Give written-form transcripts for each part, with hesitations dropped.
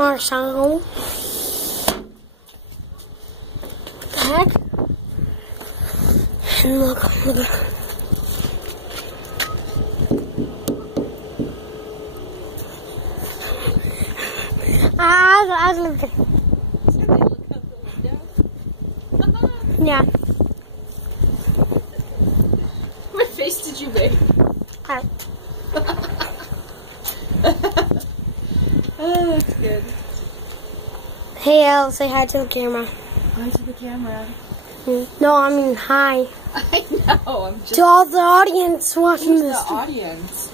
Marshall. What the heck? And look. I was looking. So they look out the window? Yeah. What face did you make? Okay. Oh, that's good. Hey, Elle, say hi to the camera. Hi to the camera. No, I mean hi. I know, I'm just... To all the audience watching Who's this. the audience?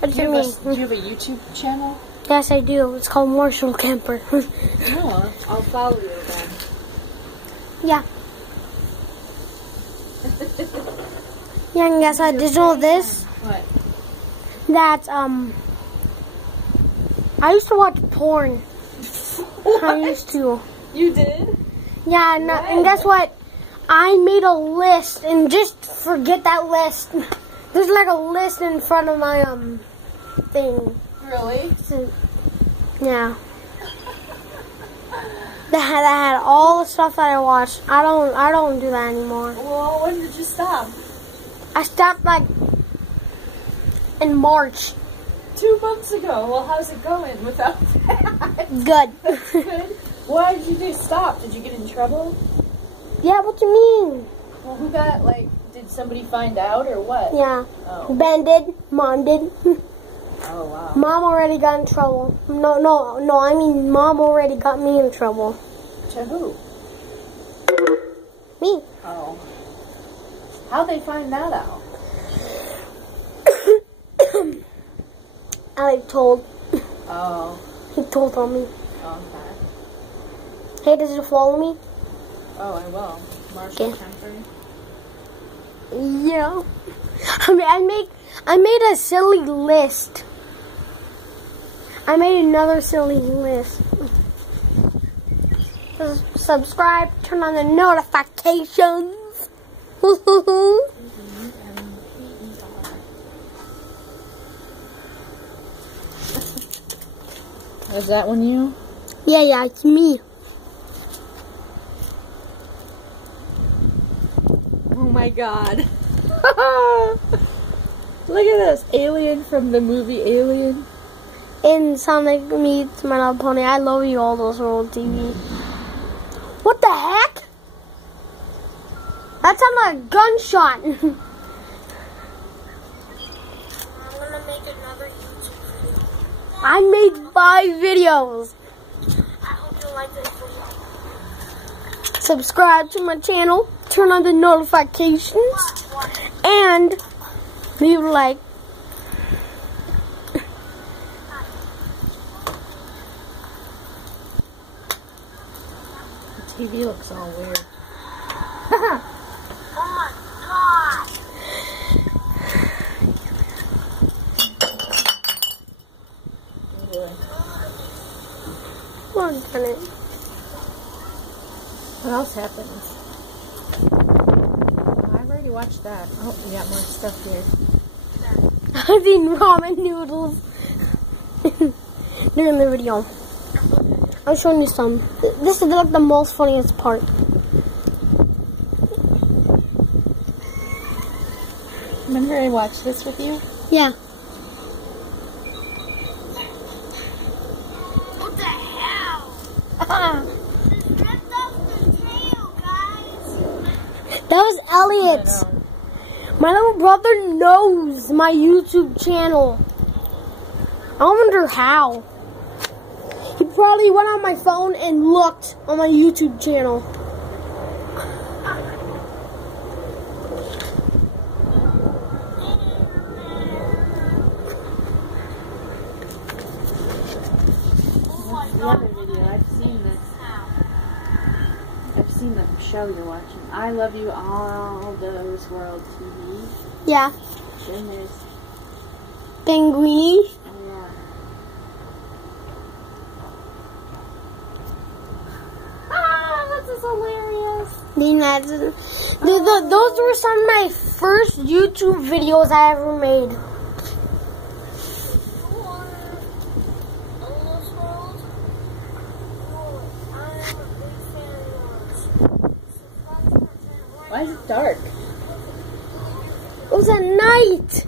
What do you mean? Do you have a YouTube channel? Yes, I do. It's called Marshall Camper. No, I'll follow you then. Yeah. Yeah, and guess what? Did you know this? What? That, I used to watch porn. I used to. You did? Yeah, and guess what? I made a list, and just forget that list. There's like a list in front of my, thing. Really? So, yeah. That had all the stuff that I watched. I don't do that anymore. Well, when did you stop? I stopped like in March. 2 months ago. Well, how's it going without that? Good. Good. Why did you stop? Did you get in trouble? Yeah, what you mean? Well, who got, like, did somebody find out or what? Yeah. Oh. Ben did. Mom did. Oh, wow. Mom already got in trouble. No, I mean Mom already got me in trouble. To who? Me. Oh. How'd they find that out? Alec told. Oh. He told on me. Okay. Hey, does you follow me? Oh, I will. Marshall Okay. Kemper. Yeah. I made a silly list. I made another silly list. Subscribe, turn on the notifications. Is that one you? Yeah, it's me. Oh my god. Look at this. Alien from the movie Alien. In Sonic Meets My Little Pony. I love you, all those old TV. What the heck? That sounded like a gunshot. I'm gonna make another YouTube video. I made 5 videos. I hope you like this video. Subscribe to my channel, turn on the notifications, and leave a like. The TV looks all weird. Oh my god! What else happens? I've already watched that. Oh, we got more stuff here. I've eaten ramen noodles during the video. I'm showing you some. This is like the most funniest part. Remember I watched this with you? Yeah. What the hell? Ripped off the tail, guys. That was Elliot's. My little brother knows my YouTube channel. I wonder how. He probably went on my phone and looked on my YouTube channel. Another video. I've seen this. I've seen the show you're watching. I Love You All Those World TV. Yeah. Then there's Penguini. this is hilarious. Those were some of my first YouTube videos I ever made. Why is it dark? It was at night.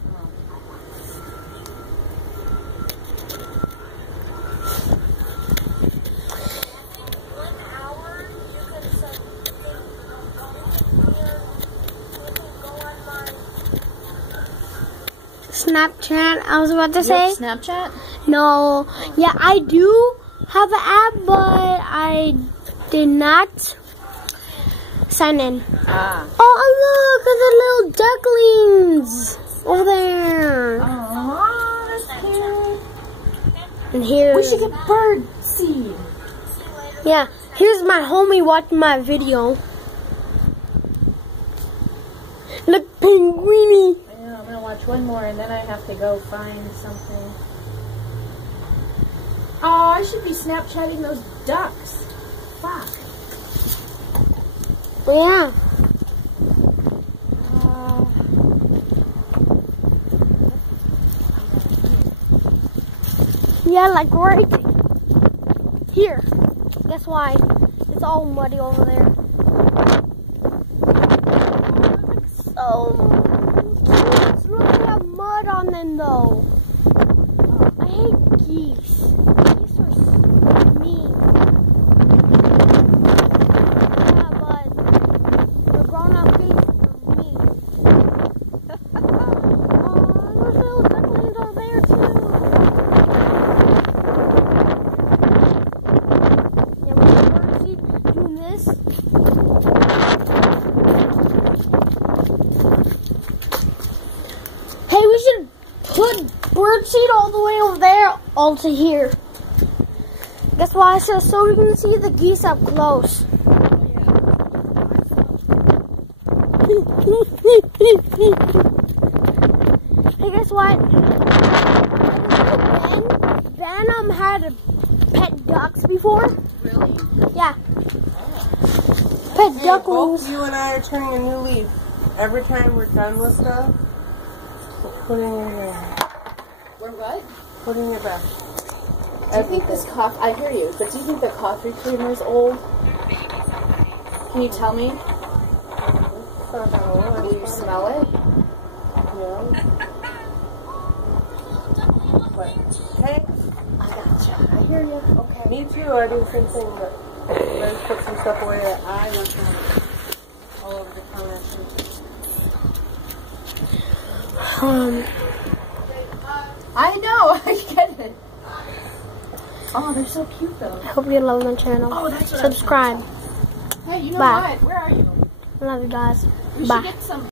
Snapchat, I was about to say. Snapchat? No. Yeah, I do have an app, but I did not sign in. Ah. Oh, look at the little ducklings over there. Oh, that's cute. And here. We should get bird seed. Yeah, here's my homie watching my video. Look, penguiny. Yeah, I'm gonna watch one more and then I have to go find something. Oh, I should be Snapchatting those ducks. Fuck. Yeah. Yeah, like right here. That's why it's all muddy over there. So cute. Look, they have mud on them though. I hate geese. Geese are so mean. Yeah, but the grown-up geese are mean. Oh, there's little ducklings over there too. Yeah, with the birdseed doing this. Hey, we should put birdseed all the way over there, all to here. That's why I said so we can see the geese up close. Hey, guess what? Ben had pet ducks before. Really? Yeah. Pet ducklings. Both you and I are turning a new leaf. Every time we're done with stuff, putting it in. We're what? Putting it back. Do you think this coffee, I hear you, but do you think the coffee creamer is old? Can you tell me? It's not that old. Do you smell it? Yeah. But, hey, I gotcha. I hear you. Okay. me too. I do the same thing, but I just put some stuff away that I want to all over the counter. I know, I get it. Oh, they're so cute though. I hope you love my channel. Oh, that's what Subscribe. Hey, you know Bye. what? Where are you? I love you guys. We Bye. should get some.